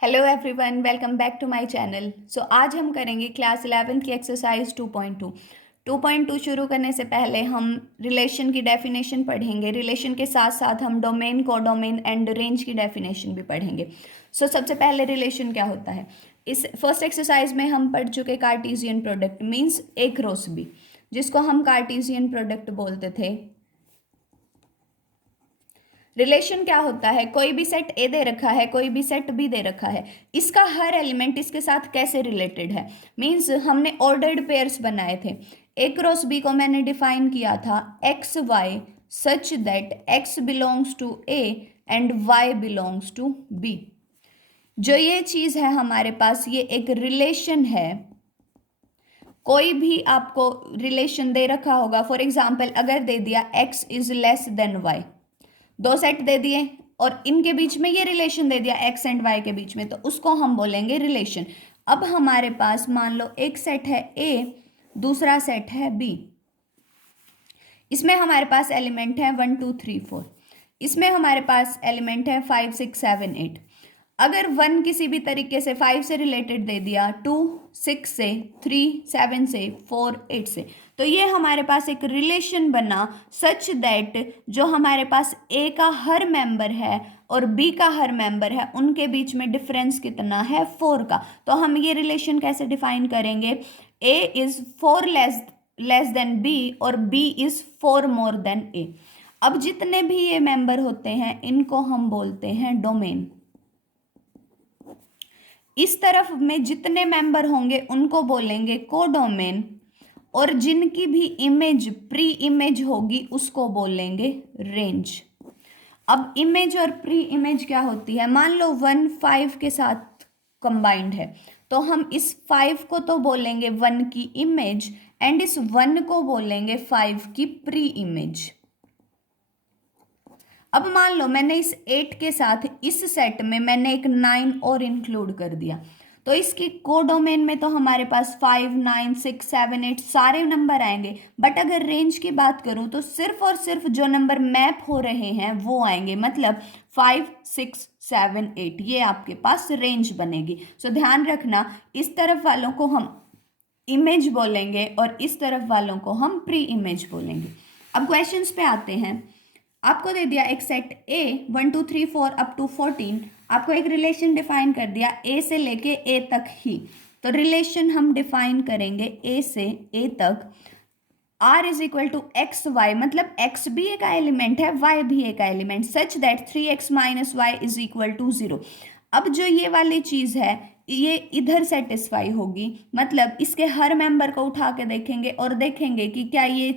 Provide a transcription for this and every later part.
Hello everyone, welcome back to my channel. आज हम करेंगे क्लास 11th की एक्सरसाइज 2.2। 2.2 शुरू करने से पहले हम रिलेशन की डेफिनेशन पढ़ेंगे। रिलेशन के साथ साथ हम डोमेन, कोडोमेन एंड रेंज की डेफिनेशन भी पढ़ेंगे। सबसे पहले रिलेशन क्या होता है। इस फर्स्ट एक्सरसाइज में हम पढ़ चुके कार्टेशियन प्रोडक्ट मीन्स ए क्रॉस बी, जिसको हम कार्टेशियन प्रोडक्ट बोलते थे। रिलेशन क्या होता है, कोई भी सेट ए दे रखा है, कोई भी सेट बी दे रखा है, इसका हर एलिमेंट इसके साथ कैसे रिलेटेड है। मीन्स हमने ऑर्डर्ड पेयर्स बनाए थे। ए क्रॉस बी को मैंने डिफाइन किया था X Y such that X belongs to A and Y belongs to B. जो ये चीज है हमारे पास, ये एक रिलेशन है। कोई भी आपको रिलेशन दे रखा होगा, फॉर एग्जाम्पल अगर दे दिया X is less than Y, दो सेट दे दिए और इनके बीच में ये रिलेशन दे दिया एक्स एंड वाई के बीच में, तो उसको हम बोलेंगे रिलेशन। अब हमारे पास मान लो एक सेट है ए, दूसरा सेट है बी। इसमें हमारे पास एलिमेंट है 1 2 3 4। इसमें हमारे पास एलिमेंट है 5 6 7 8। अगर 1 किसी भी तरीके से 5 से रिलेटेड दे दिया, 2 6 से, 3 7 से, 4 8 से, तो ये हमारे पास एक रिलेशन बना सच दैट जो हमारे पास ए का हर मेंबर है और बी का हर मेंबर है, उनके बीच में डिफरेंस कितना है, 4 का। तो हम ये रिलेशन कैसे डिफाइन करेंगे, ए इज 4 लेस देन बी और बी इज 4 मोर देन ए। अब जितने भी ये मेंबर होते हैं इनको हम बोलते हैं डोमेन। इस तरफ में जितने मेंबर होंगे उनको बोलेंगे कोडोमेन, और जिनकी भी इमेज प्री इमेज होगी उसको बोलेंगे रेंज। अब इमेज और प्री इमेज क्या होती है, मान लो 1 5 के साथ कंबाइंड है, तो हम इस 5 को तो बोलेंगे 1 की इमेज एंड इस 1 को बोलेंगे 5 की प्री इमेज। अब मान लो मैंने इस 8 के साथ इस सेट में मैंने एक 9 और इंक्लूड कर दिया, तो इसकी कोडोमेन में तो हमारे पास 5 9 6 7 8 सारे नंबर आएंगे। बट अगर रेंज की बात करूं तो सिर्फ और सिर्फ जो नंबर मैप हो रहे हैं वो आएंगे, मतलब 5 6 7 8, ये आपके पास रेंज बनेगी। ध्यान रखना, इस तरफ वालों को हम इमेज बोलेंगे और इस तरफ वालों को हम प्री इमेज बोलेंगे। अब क्वेश्चंस पे आते हैं। आपको दे दिया एक सेट ए 1 2 3 4 अप टू 14, आपको एक रिलेशन डिफाइन कर दिया ए से लेके ए तक ही। तो रिलेशन हम डिफाइन करेंगे ए से ए तक। R is equal to X Y, मतलब एक्स भी एक एलिमेंट है, वाई भी एक element, such that 3x minus Y is equal to 0। अब जो ये वाली चीज है ये इधर सेटिस्फाई होगी, मतलब इसके हर मेंबर को उठा के देखेंगे और देखेंगे कि क्या ये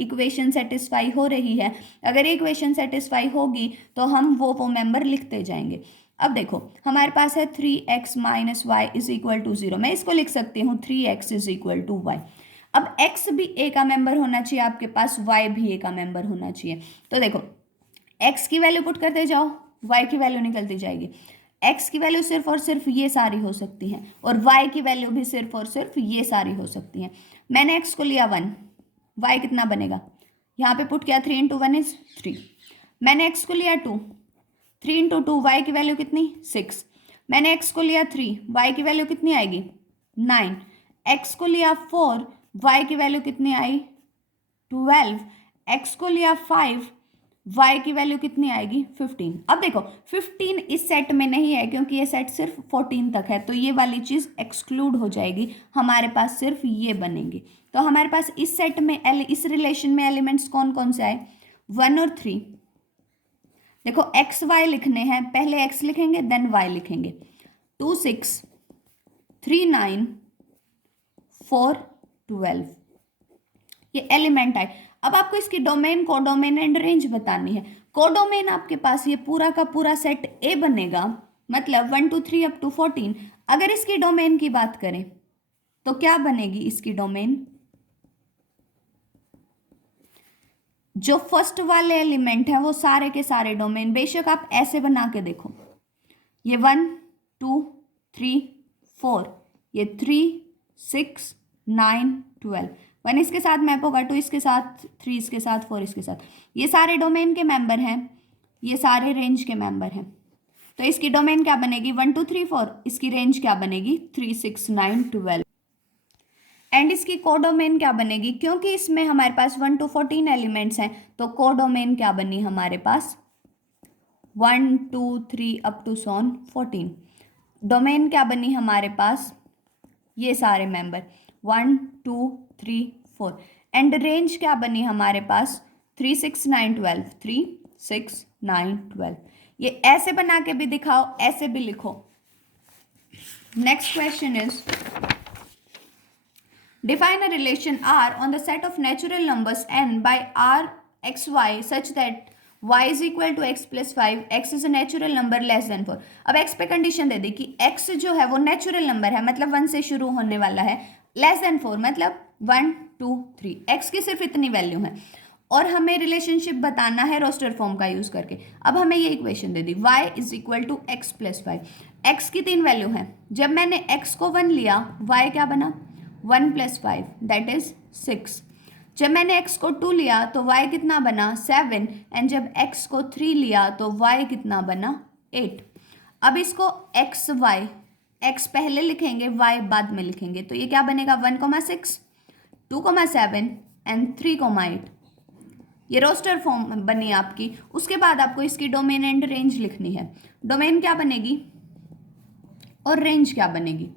इक्वेशन सेटिस्फाई हो रही है। अगर ये इक्वेशन सेटिस्फाई होगी तो हम वो मेंबर लिखते जाएंगे। अब देखो हमारे पास है 3x minus Y is equal to 0, मैं इसको लिख सकती हूँ 3x is equal to Y. अब x भी a का मेंबर होना चाहिए आपके पास, y भी a का मेंबर होना चाहिए। तो देखो x की वैल्यू पुट करते जाओ, y की वैल्यू निकलती जाएगी। x की वैल्यू सिर्फ और सिर्फ ये सारी हो सकती हैं और y की वैल्यू भी सिर्फ और सिर्फ ये सारी हो सकती हैं। मैंने x को लिया 1, y कितना बनेगा, यहाँ पे पुट किया 3 इंटू 1 इज 3। मैंने x को लिया 2, 3 इंटू 2, y की वैल्यू कितनी 6। मैंने x को लिया 3, y की वैल्यू कितनी आएगी 9। x को लिया 4, y की वैल्यू कितनी आई 12। x को लिया 5, y की वैल्यू कितनी आएगी 15। अब देखो 15 इस सेट में नहीं है क्योंकि ये सेट सिर्फ 14 तक है, तो ये वाली चीज एक्सक्लूड हो जाएगी, हमारे पास सिर्फ ये बनेंगे। तो हमारे पास इस सेट में इस रिलेशन में एलिमेंट्स कौन कौन से आए, 1 और 3। देखो एक्स वाई लिखने हैं, पहले एक्स लिखेंगे देन वाई लिखेंगे। 2 6 3 9 4 12, ये एलिमेंट आए। अब आपको इसकी डोमेन, कोडोमेन एंड रेंज बतानी है। कोडोमेन आपके पास ये पूरा का पूरा सेट ए बनेगा, मतलब 1 2 3 अप टू 14। अगर इसकी डोमेन की बात करें तो क्या बनेगी इसकी डोमेन, जो फर्स्ट वाले एलिमेंट है वो सारे के सारे डोमेन, बेशक आप ऐसे बना के देखो, ये 1 2 3 4, ये 3 6 9 12, 1 इसके साथ मैप होगा, 2 इसके साथ, 3 इसके साथ, 4 इसके साथ, ये सारे डोमेन के मेंबर हैं, ये सारे रेंज के मेंबर हैं। तो इसकी डोमेन क्या बनेगी 1 2 3 4, इसकी रेंज क्या बनेगी 3 6 9 12, एंड इसकी कोडोमेन क्या बनेगी, क्योंकि इसमें हमारे पास 1 to 14 एलिमेंट्स हैं तो कोडोमेन क्या बनी हमारे पास 1 2 3 अप टू सोन 14। डोमेन क्या बनी हमारे पास ये सारे मेंबर 1 2 3 4, एंड रेंज क्या बनी हमारे पास 3 6 9 12, 3 6 9 12। ये ऐसे बना के भी दिखाओ, ऐसे भी लिखो। Next question is define a relation R on the set of natural numbers n by R x y such that y is equal to x plus 5, x is a natural number less than 4। अब x पे condition दे दी कि x जो है वो natural number है, मतलब 1 से शुरू होने वाला है, लेस देन 4 मतलब 1 2 3, x की सिर्फ इतनी वैल्यू है, और हमें रिलेशनशिप बताना है रोस्टर फॉर्म का यूज करके। अब हमें ये इक्वेशन दे दी y is equal to X plus 5, x की 3 वैल्यू है, जब मैंने x को 1 लिया y क्या बना 1 प्लस 5 दैट इज 6, जब मैंने x को 2 लिया तो y कितना बना 7, एंड जब x को 3 लिया तो y कितना बना 8। अब इसको x पहले लिखेंगे y बाद में लिखेंगे, तो ये क्या बनेगा 1,6 2,7 एंड 3,8। ये रोस्टर फॉर्म बनी आपकी। उसके बाद आपको इसकी डोमेन एंड रेंज लिखनी है। डोमेन क्या बनेगी और रेंज क्या बनेगी,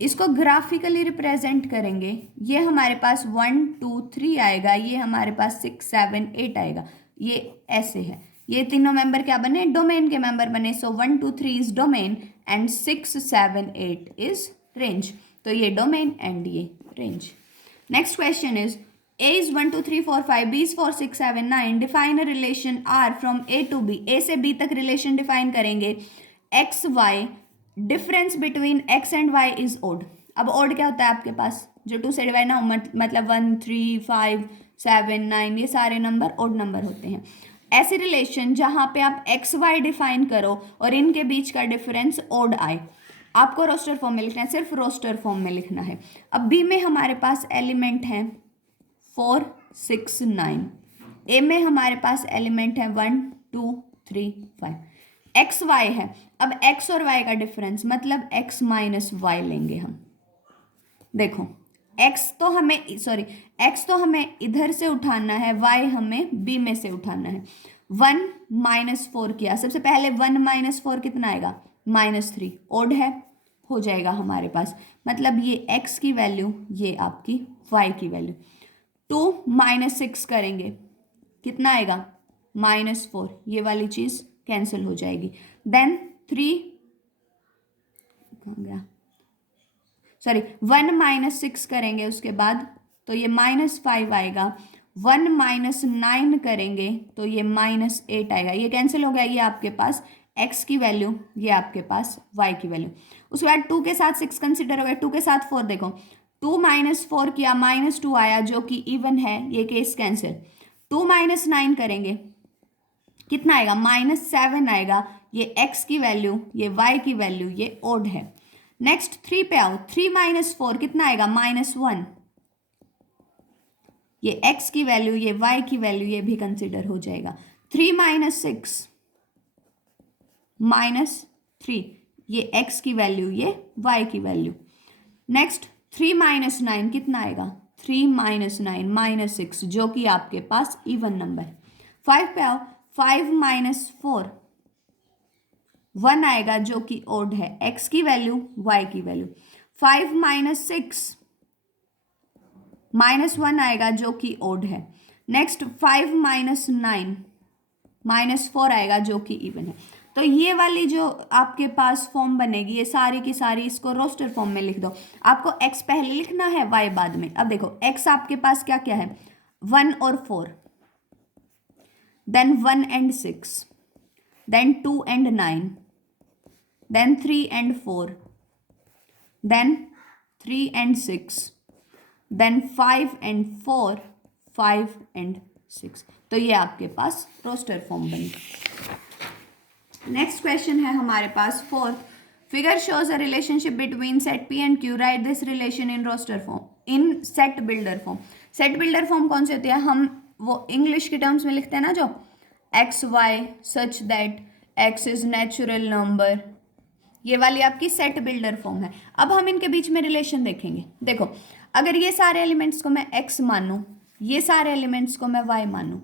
इसको ग्राफिकली रिप्रेजेंट करेंगे। ये हमारे पास 1 2 3 आएगा, ये हमारे पास 6 7 8 आएगा, ये ऐसे है। ये तीनों मेंबर क्या बने डोमेन के मेंबर बने। सो 1 2 3 is domain and 6 7 8 is range. तो ये डोमेन एंड ये range. Next question is A is 1 2 3 4 5, B is 4 6 7 9, define a relation R from A to B। A से B तक रिलेशन डिफाइन करेंगे। X Y difference between x and y is odd. अब odd क्या होता है आपके पास, जो 2 से डिवाइड ना हो, मतलब 1 3 5 7 9 ये सारे नंबर ओड नंबर होते हैं। ऐसी रिलेशन जहाँ पे आप एक्स वाई डिफाइन करो और इनके बीच का डिफरेंस ओड आए, आपको रोस्टर फॉर्म में लिखना है, सिर्फ रोस्टर फॉर्म में लिखना है। अब बी में हमारे पास एलिमेंट हैं 4 6 9, ए में हमारे पास एलिमेंट है 1 2 3 5, एक्स वाई है। अब एक्स और वाई का डिफरेंस मतलब एक्स माइनस वाई लेंगे हम। देखो एक्स तो हमें इधर से उठाना है, वाई हमें बी में से उठाना है। 1 -4 किया, सबसे पहले 1 - 4 कितना आएगा -3, ओड है, हो जाएगा हमारे पास, मतलब ये एक्स की वैल्यू ये आपकी वाई की वैल्यू। 2 - 6 करेंगे कितना आएगा -4, ये वाली चीज़ कैंसिल हो जाएगी। देन 1 - 6 करेंगे उसके बाद तो ये -5 आएगा। 1 - 9 करेंगे तो ये -8 आएगा, ये कैंसिल हो गया। ये आपके पास x की वैल्यू, ये आपके पास y की वैल्यू। उसके बाद 2 के साथ 6 कंसिडर हो गया, 2 के साथ 4 देखो, 2 - 4 किया -2 आया जो कि इवन है, ये केस कैंसिल। 2 - 9 करेंगे कितना आएगा -7 आएगा, ये x की वैल्यू ये y की वैल्यू ये ओड है। नेक्स्ट 3 पे आओ, 3 - 4 कितना आएगा -1, ये x की वैल्यू ये y की वैल्यू ये भी कंसिडर हो जाएगा। 3 - 6 -3, ये x की वैल्यू ये y की वैल्यू। नेक्स्ट 3 - 9 कितना आएगा 3 - 9 -6 जो कि आपके पास इवन नंबर है। 5 पे आओ, 5 - 4 1 आएगा जो कि ओड है, x की वैल्यू y की वैल्यू। 5 - 6 -1 आएगा जो कि ओड है। नेक्स्ट 5 - 9 -4 आएगा जो कि इवन है। तो ये वाली जो आपके पास फॉर्म बनेगी ये सारी की सारी इसको रोस्टर फॉर्म में लिख दो। आपको x पहले लिखना है y बाद में। अब देखो x आपके पास क्या क्या है 1 और 4, then 1 and 6, then 2 and 9, then 3 and 4, then 3 and 6, then 5 and 4, 5 and 6। तो ये आपके पास रोस्टर फॉर्म बनी। नेक्स्ट क्वेश्चन है हमारे पास 4th, figure shows a relationship between set P and Q, write this relation in roster form, in set builder form. Set builder form कौन से होती है, हम वो इंग्लिश के टर्म्स में लिखते हैं ना, जो X Y such that x is natural number. ये वाली आपकी सेट बिल्डर फॉर्म है। अब हम इनके बीच में रिलेशन देखेंगे। देखो, अगर ये सारे एलिमेंट्स को मैं x मानूं, ये सारे एलिमेंट्स को मैं y मानूं,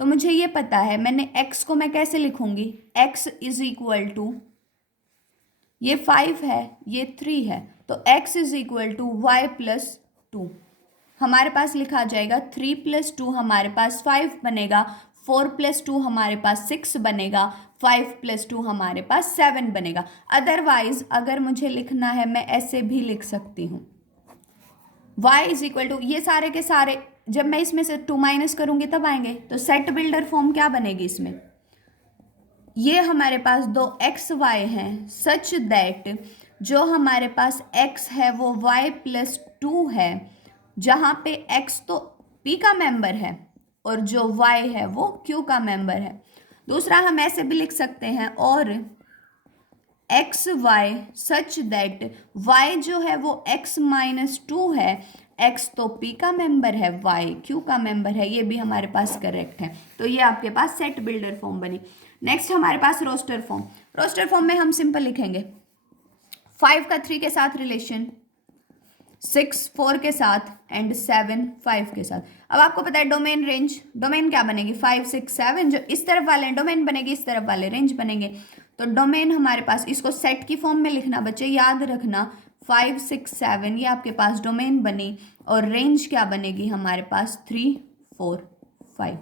तो मुझे ये पता है मैंने x को मैं कैसे लिखूंगी, x इज इक्वल टू, ये 5 है, ये 3 है, तो x is equal to Y plus 2। हमारे पास लिखा जाएगा 3 + 2 हमारे पास 5 बनेगा, 4 + 2 हमारे पास 6 बनेगा, 5 + 2 हमारे पास 7 बनेगा। अदरवाइज अगर मुझे लिखना है मैं ऐसे भी लिख सकती हूँ, y इज इक्वल टू, ये सारे के सारे जब मैं इसमें से 2 माइनस करूंगी तब आएंगे, तो सेट बिल्डर फॉर्म क्या बनेगी इसमें, ये हमारे पास दो एक्स वाई हैं सच दैट जो हमारे पास x है वो y + 2 है, जहाँ पे x तो p का मेंबर है और जो y है वो q का मेंबर है। दूसरा हम ऐसे भी लिख सकते हैं, और X Y such that y जो है वो x - 2 है, x तो p का मेंबर है, y q का मेंबर है, ये भी हमारे पास करेक्ट है। तो ये आपके पास सेट बिल्डर फॉर्म बनी। नेक्स्ट हमारे पास रोस्टर फॉर्म। रोस्टर फॉर्म में हम सिंपल लिखेंगे 5 का 3 के साथ रिलेशन, 6 4 के साथ एंड 7 5 के साथ। अब आपको पता है डोमेन रेंज, डोमेन क्या बनेगी 5 6 7, जो इस तरफ वाले डोमेन बनेगी, इस तरफ वाले रेंज बनेंगे। तो डोमेन हमारे पास, इसको सेट की फॉर्म में लिखना बच्चे, याद रखना 5 6 7 ये आपके पास डोमेन बनी, और रेंज क्या बनेगी हमारे पास 3 4 5।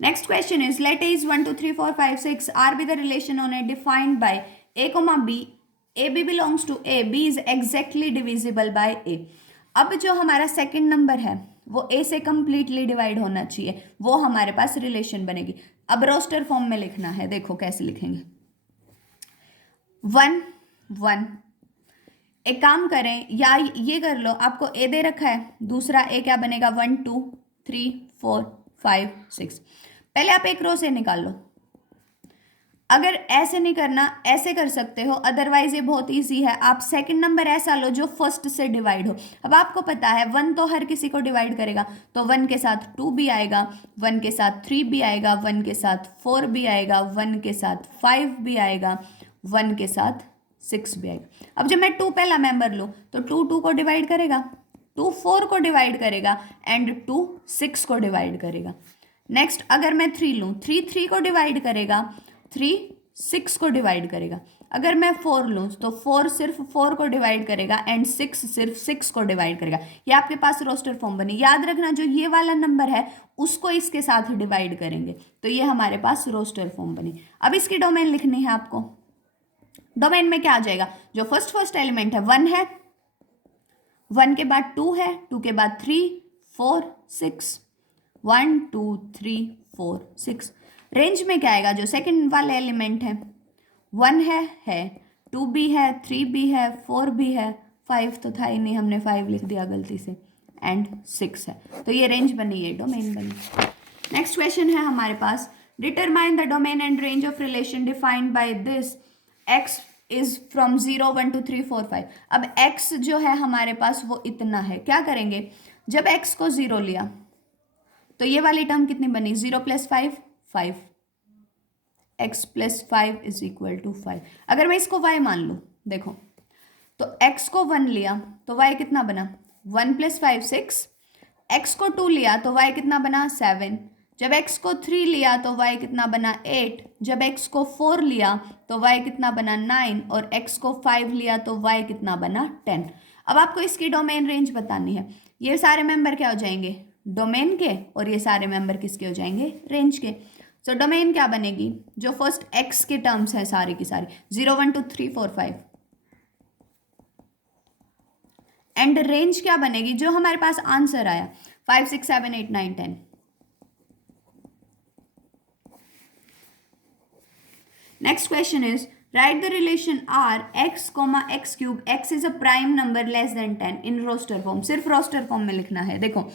Next question is let A is 1 2 3 4 5 6 R be the relation on A defined by a, b, a b belongs to A, b is exactly divisible by a. अब जो हमारा सेकंड नंबर है वो ए से कंप्लीटली डिवाइड होना चाहिए, वो हमारे पास रिलेशन बनेगी। अब रोस्टर फॉर्म में लिखना है, देखो कैसे लिखेंगे 1 1। एक काम करें, या ये कर लो, आपको ए दे रखा है, दूसरा ए क्या बनेगा 1 2 3 4 5 6। पहले आप एक रो से निकाल लो, अगर ऐसे नहीं करना ऐसे कर सकते हो, अदरवाइज ये बहुत इजी है, आप सेकंड नंबर ऐसा लो जो फर्स्ट से डिवाइड हो। अब आपको पता है 1 तो हर किसी को डिवाइड करेगा, तो 1 के साथ 2 भी आएगा, 1 के साथ 3 भी आएगा, 1 के साथ 4 भी आएगा, 1 के साथ 5 भी आएगा, 1 के साथ 6 भी आएगा। अब जब मैं 2 पहला मेंबर लूँ तो 2 2 को डिवाइड करेगा, 2 4 को डिवाइड करेगा एंड 2 6 को डिवाइड करेगा। नेक्स्ट अगर मैं 3 लूँ, 3 3 को डिवाइड करेगा, 3 6 को डिवाइड करेगा। अगर मैं 4 लूँ तो 4 सिर्फ 4 को डिवाइड करेगा एंड 6 सिर्फ 6 को डिवाइड करेगा। ये आपके पास रोस्टर फॉर्म बनी। याद रखना जो ये वाला नंबर है उसको इसके साथ डिवाइड करेंगे, तो ये हमारे पास रोस्टर फॉर्म बनी। अब इसकी डोमेन लिखनी है आपको। डोमेन में क्या आ जाएगा, जो फर्स्ट एलिमेंट है 1 है, 1 के बाद 2 है, 2 के बाद 3 4 6, 1 2 3 4 6। रेंज में क्या आएगा, जो सेकंड वाले एलिमेंट है 1 है 2 भी है, 3 भी है, 4 भी है, 5 तो था ही नहीं, हमने 5 लिख दिया गलती से, एंड 6 है। तो ये रेंज बनी, ये डोमेन बनी। नेक्स्ट क्वेश्चन है हमारे पास, determine the domain and range of relation defined by this x is from 0 1 2 3 4 5। अब x जो है हमारे पास वो इतना है, क्या करेंगे, जब x को 0 लिया तो ये वाली टर्म कितनी बनी 0 + 5 5, x + 5 इज इक्वल टू 5। अगर मैं इसको y मान लूँ, देखो तो x को 1 लिया तो y कितना बना 1 + 5 6, x को 2 लिया तो y कितना बना 7, जब x को 3 लिया तो y कितना बना 8, जब x को 4 लिया तो y कितना बना 9, और x को 5 लिया तो y कितना बना 10। अब आपको इसकी डोमेन रेंज बतानी है। ये सारे मेंबर क्या हो जाएंगे डोमेन के, और ये सारे मेंबर किसके हो जाएंगे रेंज के। सो डोमेन क्या बनेगी, जो फर्स्ट x के टर्म्स है सारी की सारी 0 1 2 3 4 5, एंड रेंज क्या बनेगी, जो हमारे पास आंसर आया 5 6 7 8 9 10। Next question is write the relation r x, x3, x is a prime number less than 10 in roster form. सिर्फ रोस्टर फॉर्म में लिखना है। देखो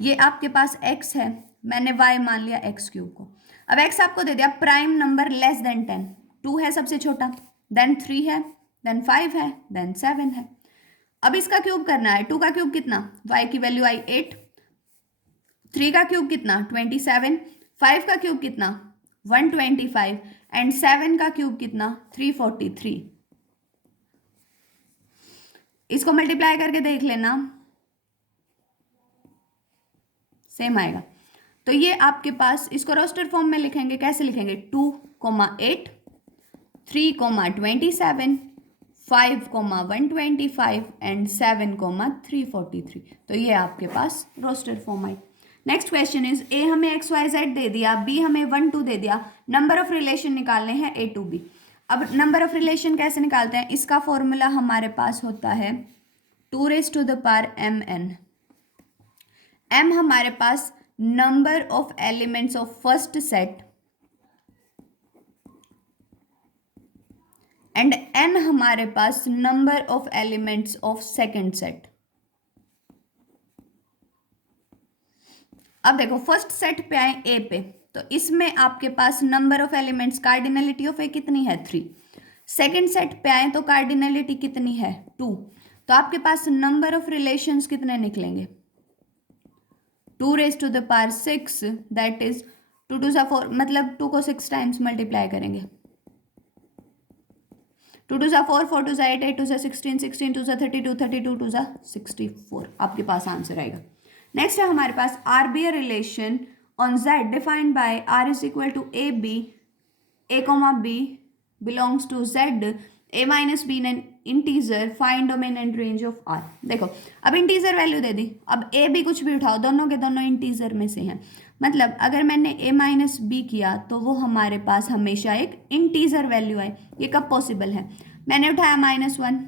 ये आपके पास x है, मैंने y मान लिया x3 को। अब x आपको दे दिया प्राइम नंबर लेस देन 10, 2 है सबसे छोटा, देन 3 है, देन 5 है, देन 7 है। अब इसका क्यूब करना है, 2 का क्यूब कितना, y की वैल्यू आई 8, 3 का क्यूब कितना 27, 5 का क्यूब कितना 125, एंड 7 का क्यूब कितना 343। इसको मल्टीप्लाई करके देख लेना, सेम आएगा। तो ये आपके पास, इसको रोस्टर फॉर्म में लिखेंगे, कैसे लिखेंगे 2,8, 3,27, 5,125 एंड 7,343। तो ये आपके पास रोस्टर फॉर्म आई। नेक्स्ट क्वेश्चन इज, ए हमें XYZ दे दिया, बी हमें 1 2 दे दिया, नंबर ऑफ रिलेशन निकालने हैं A to B। अब नंबर ऑफ रिलेशन कैसे निकालते हैं, इसका फॉर्मूला हमारे पास होता है 2⁻m n। m हमारे पास number of elements of first set and n हमारे पास number of elements of second set. अब देखो फर्स्ट सेट पे आए ए पे, तो इसमें आपके पास number of elements, cardinality of A कितनी है 3। सेकंड सेट पे आए तो कार्डिनलिटी कितनी है 2। तो आपके पास नंबर ऑफ रिलेशंस कितने निकलेंगे 2⁻6, दैट इज 2 2 4, मतलब 2 को 6 टाइम्स मल्टीप्लाई करेंगे, 2 2 4, 4 2 8, 8 2 16, 16 2 32, 32 2 64, आपके पास आंसर आएगा। नेक्स्ट है हमारे पास R be a relation on Z defined by R is equal to A b, a comma b belongs to Z, a minus b an integer, find domain and range of R। देखो अब integer value दे दी, अब A B कुछ भी उठाओ, दोनों के दोनों integer में से हैं, मतलब अगर मैंने a माइनस बी किया तो वो हमारे पास हमेशा एक इंटीजर वैल्यू आए। ये कब पॉसिबल है, मैंने उठाया -1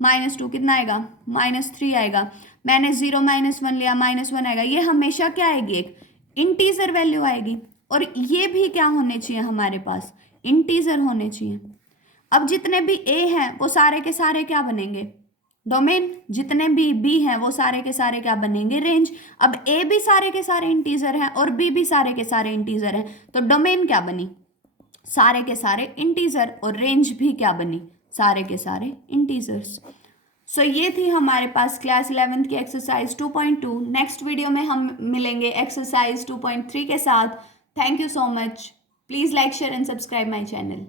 -2 कितना आएगा -3 आएगा, मैंने 0 -1 लिया -1 आएगा। ये हमेशा क्या आएगी, एक इंटीजर वैल्यू आएगी। और ये भी क्या होने चाहिए हमारे पास, इंटीजर होने चाहिए। अब जितने भी a हैं वो सारे के सारे क्या बनेंगे डोमेन, जितने भी b हैं वो सारे के सारे क्या बनेंगे रेंज। अब a भी सारे के सारे इंटीजर हैं और b भी सारे के सारे इंटीजर हैं, तो डोमेन क्या बनी सारे के सारे इंटीजर, और रेंज भी क्या बनी सारे के सारे इंटीजर्स। सो ये थी हमारे पास क्लास 11th की एक्सरसाइज 2.2। नेक्स्ट वीडियो में हम मिलेंगे एक्सरसाइज 2.3 के साथ। Thank you so much. Please like share and subscribe my channel.